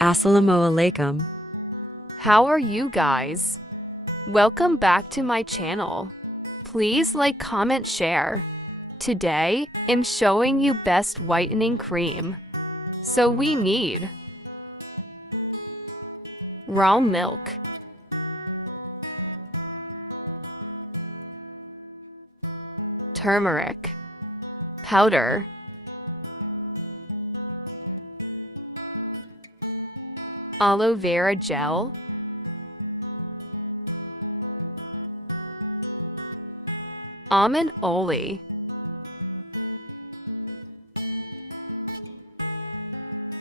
Assalamu alaikum. How are you guys? Welcome back to my channel. Please like, comment, share. Today, I'm showing you best whitening cream. So we need raw milk, turmeric powder, aloe vera gel, almond oil,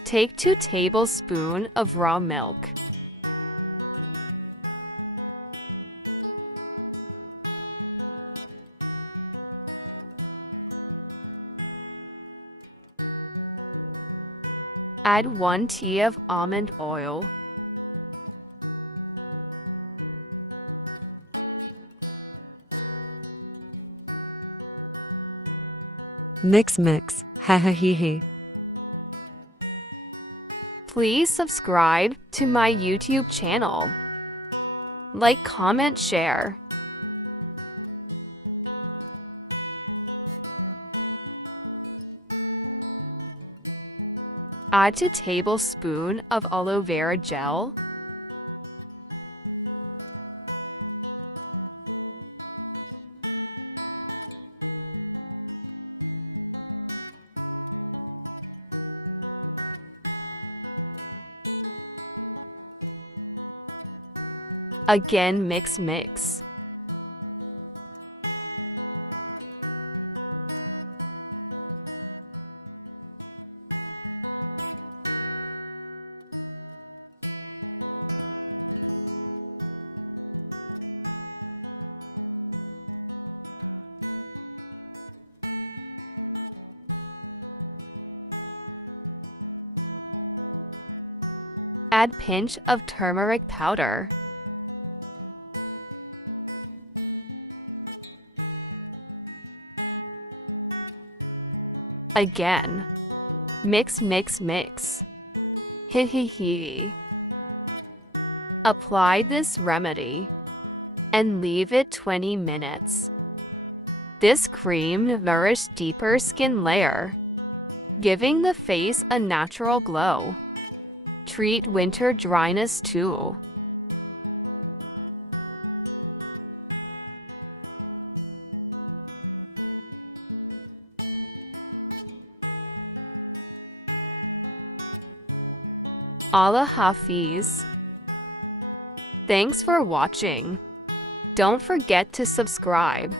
take 2 tablespoons of raw milk, add 1 tea of almond oil, Mix. Ha ha he he. Please subscribe to my YouTube channel. Like, comment, share. Add 2 tablespoons of aloe vera gel, again mix. Add pinch of turmeric powder. Again, mix. He. Apply this remedy and leave it 20 minutes. This cream nourishes deeper skin layer, giving the face a natural glow. Treat winter dryness too. Allah Hafiz. Thanks for watching. Don't forget to subscribe.